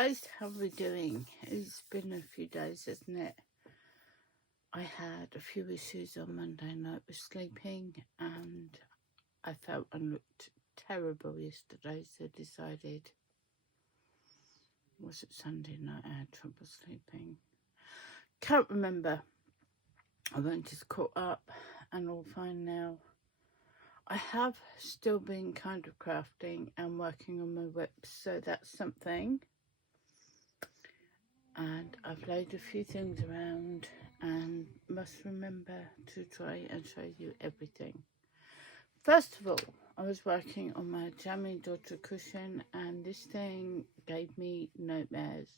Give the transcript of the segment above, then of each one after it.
guys, how are we doing? It's been a few days, hasn't it? I had a few issues on Monday night with sleeping and I felt and looked terrible yesterday, so decided, was it Sunday night I had trouble sleeping? Can't remember. I went just caught up and all fine now. I have still been kind of crafting and working on my whips, so that's something. And I've laid a few things around and must remember to try and show you everything. First of all, I was working on my jammie Dodger cushion and this thing gave me nightmares.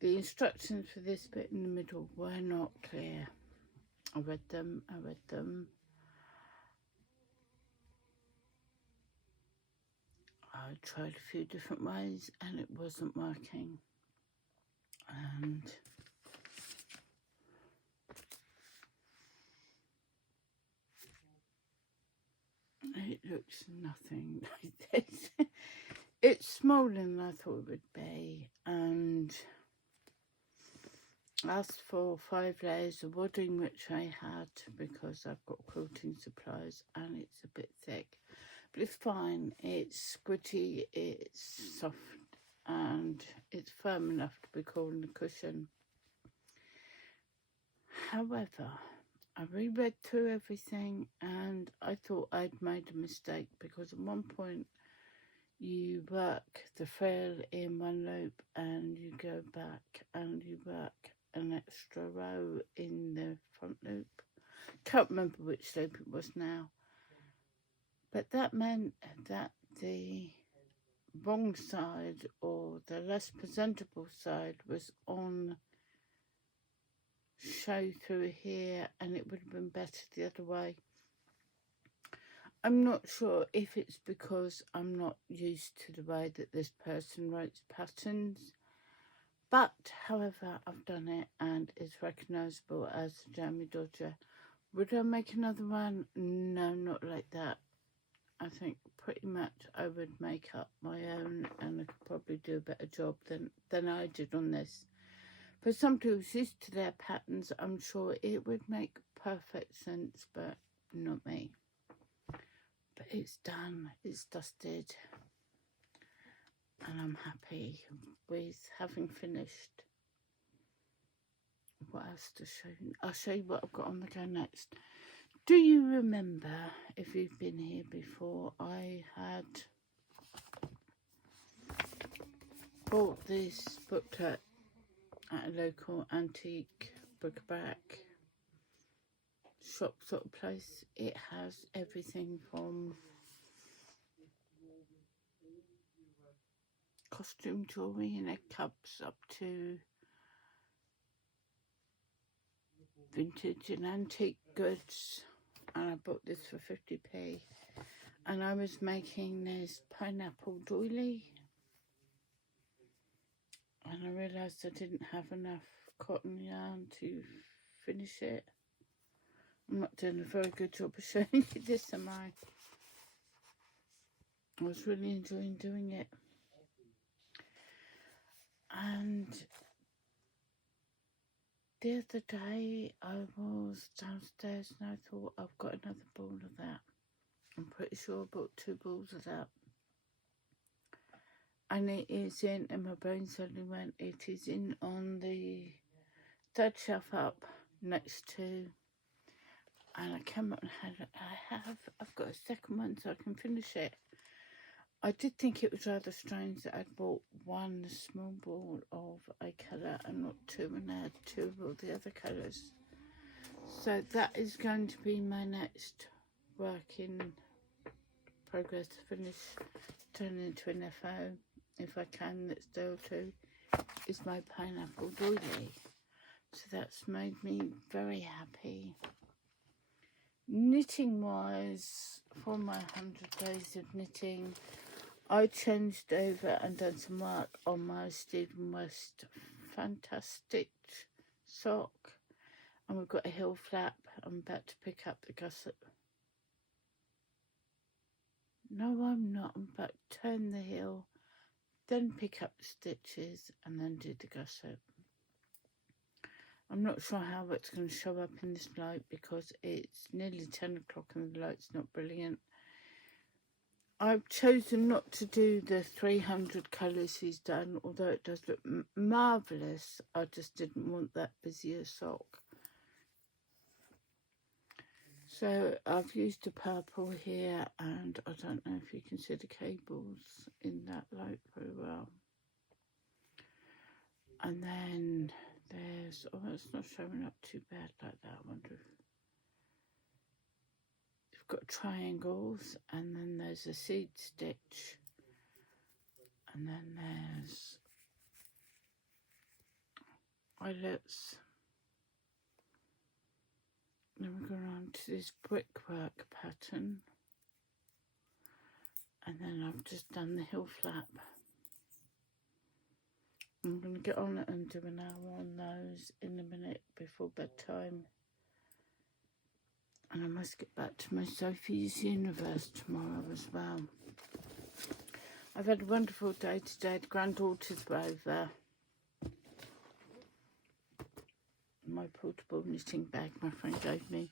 The instructions for this bit in the middle were not clear. I read them. I tried a few different ways and it wasn't working. And it looks nothing like this. It's smaller than I thought it would be, and asked for 5 layers of wadding, which I had because I've got quilting supplies and it's a bit thick. But it's fine, it's squidgy, it's soft and it's firm enough to be called a cushion. However, I reread through everything and I thought I'd made a mistake because at one point you work the frill in one loop and you go back and you work an extra row in the front loop. Can't remember which loop it was now. But that meant that the wrong side or the less presentable side was on show through here and it would have been better the other way. I'm not sure if it's because I'm not used to the way that this person writes patterns, but however I've done it and it's recognisable as a jammie Dodger. Would I make another one? No, not like that. I think pretty much I would make up my own and I could probably do a better job than I did on this. For somebody who's used to their patterns, I'm sure it would make perfect sense, but not me. But it's done, it's dusted, and I'm happy with having finished. What else to show you? I'll show you what I've got on the go next. Do you remember, if you've been here before, I had bought this booklet at a local antique bric-a-brac shop sort of place. It has everything from costume jewellery and egg cups up to vintage and antique goods, and I bought this for 50p and I was making this pineapple doily and I realised I didn't have enough cotton yarn to finish it. I'm not doing a very good job of showing you this, am I? I was really enjoying doing it. And the other day I was downstairs and I thought I've got another ball of that. I'm pretty sure I bought 2 balls of that. And it is in, and my brain suddenly went, it is in on the 3rd shelf up next to, and I came up and had, I've got a second one so I can finish it. I did think it was rather strange that I'd bought 1 small ball of a colour and not 2, and I had 2 of all the other colours. So that is going to be my next work in progress to finish, turn into an FO, if I can, that's still to, is my pineapple doily. So that's made me very happy. Knitting wise, for my 100 days of knitting, I changed over and done some work on my Stephen West fantastitch sock, and we've got a heel flap. I'm about to pick up the gusset. No, I'm not. I'm about to turn the heel, then pick up the stitches and then do the gusset. I'm not sure how it's going to show up in this light because it's nearly 10 o'clock and the light's not brilliant. I've chosen not to do the 300 colours he's done, although it does look marvellous. I just didn't want that busy a sock. So I've used a purple here, and I don't know if you can see the cables in that light very well. And then there's, oh, it's not showing up too bad like that. I wonder if you've got triangles, and then there's a seed stitch, and then there's eyelets. Then we go on to this brickwork pattern, and then I've just done the heel flap. I'm going to get on it and do an hour on those in a minute before bedtime. And I must get back to my Sophie's Universe tomorrow as well. I've had a wonderful day today. The granddaughters were over. My portable knitting bag my friend gave me.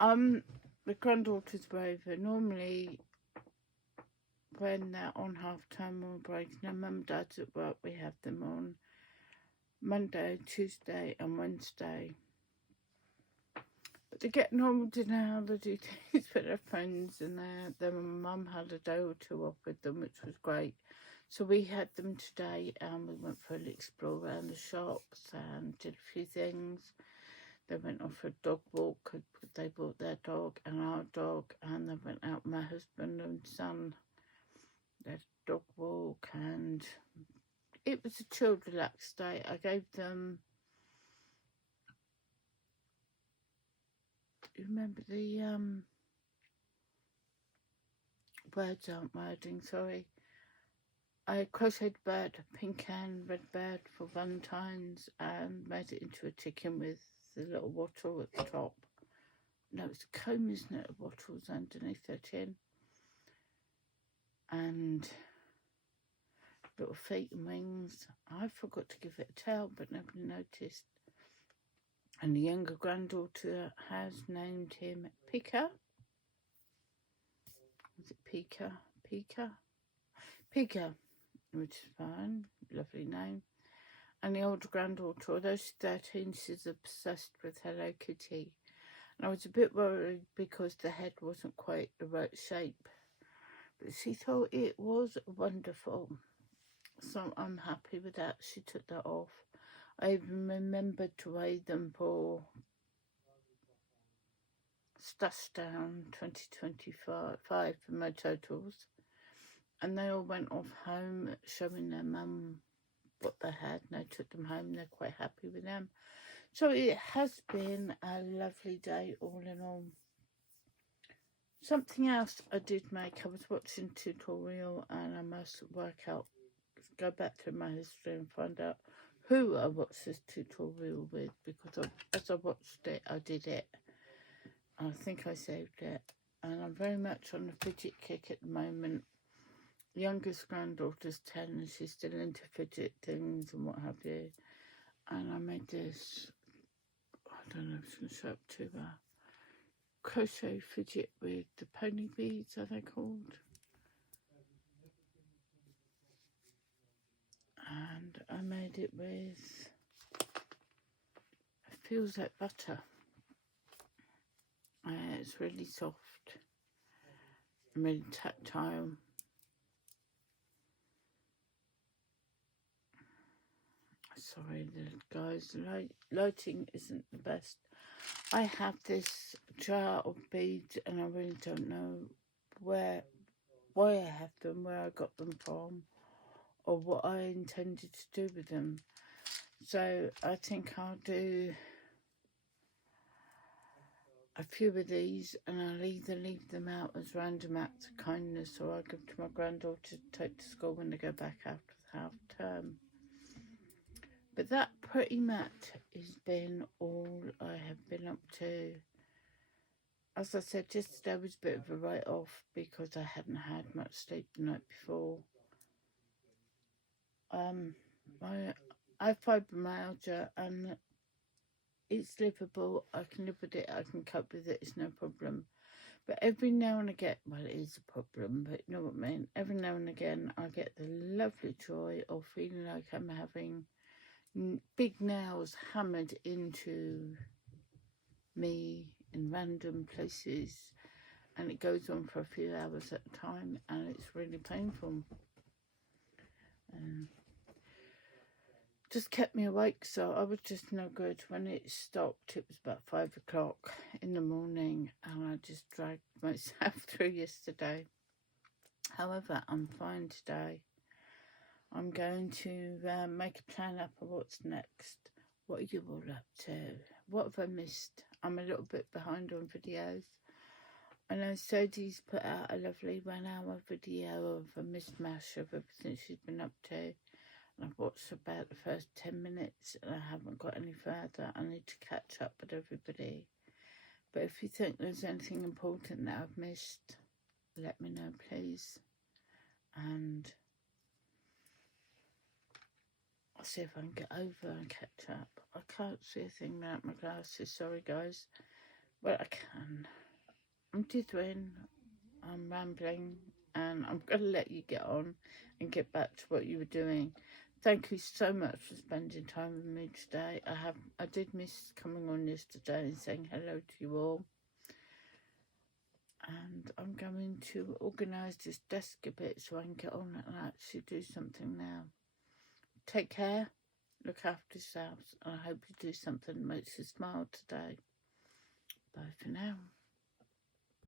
The granddaughters were over. Normally, when they're on half-term or break, now mum and dad's at work, we have them on Monday, Tuesday and Wednesday. But they're getting on to now, they do things with their friends, and their mum had a day or two off with them, which was great. So we had them today, and we went for an explore around the shops and did a few things. They went off for a dog walk. They brought their dog and our dog, and they went out with my husband and son. They had a dog walk, and it was a chilled, relaxed day. I gave them, you remember the words aren't wording, sorry. I crocheted a bird, a pink and red bird for Valentine's, and made it into a chicken with the little wattle at the top. No, it's a comb, isn't it? A wattle's underneath their chin. And little feet and wings. I forgot to give it a tail, but nobody noticed. And the younger granddaughter has named him Pika. Is it Pika? Pika? Pika, which is fine. Lovely name. And the older granddaughter, although she's 13, she's obsessed with Hello Kitty. And I was a bit worried because the head wasn't quite the right shape. But she thought it was wonderful. So I'm happy with that. She took that off. I even remembered to weigh them for Stash Down 2025 for my totals. And they all went off home showing their mum what they had, and I took them home. They're quite happy with them. So it has been a lovely day all in all. Something else I did make, I was watching a tutorial, and I must work out, go back to my history and find out who I watched this tutorial with, because as I watched it, I did it. I think I saved it, and I'm very much on a fidget kick at the moment. The youngest granddaughter's 10 and she's still into fidget things and what have you. And I made this, I don't know if it's going to show up too well, crochet fidget with the pony beads, are they called? And I made it with, it feels like butter. It's really soft and really tactile. Sorry, guys, lighting isn't the best. I have this jar of beads, and I really don't know why I have them, where I got them from, or what I intended to do with them. So I think I'll do a few of these, and I'll either leave them out as random acts of kindness, or I'll give to my granddaughter to take to school when they go back after the half term. But that pretty much has been all I have been up to. As I said, yesterday was a bit of a write-off because I hadn't had much sleep the night before. I have fibromyalgia and it's livable. I can live with it. I can cope with it. It's no problem. But every now and again, well, it is a problem, but you know what I mean? Every now and again, I get the lovely joy of feeling like I'm having big nails hammered into me in random places, and it goes on for a few hours at a time, and it's really painful. Just kept me awake, so I was just no good. When it stopped, it was about 5 o'clock in the morning, and I just dragged myself through yesterday. However, I'm fine today. I'm going to make a plan up of what's next. What are you all up to? What have I missed? I'm a little bit behind on videos. I know Sadie's put out a lovely 1 hour video of a mishmash of everything she's been up to. And I've watched about the first 10 minutes and I haven't got any further. I need to catch up with everybody. But if you think there's anything important that I've missed, let me know, please. And I'll see if I can get over and catch up. I can't see a thing without my glasses, sorry guys. But I can. I'm dithering, I'm rambling, and I'm going to let you get on and get back to what you were doing. Thank you so much for spending time with me today. I did miss coming on yesterday and saying hello to you all. And I'm going to organise this desk a bit so I can get on and actually do something now. Take care, look after yourselves, and I hope you do something that makes you smile today. Bye for now.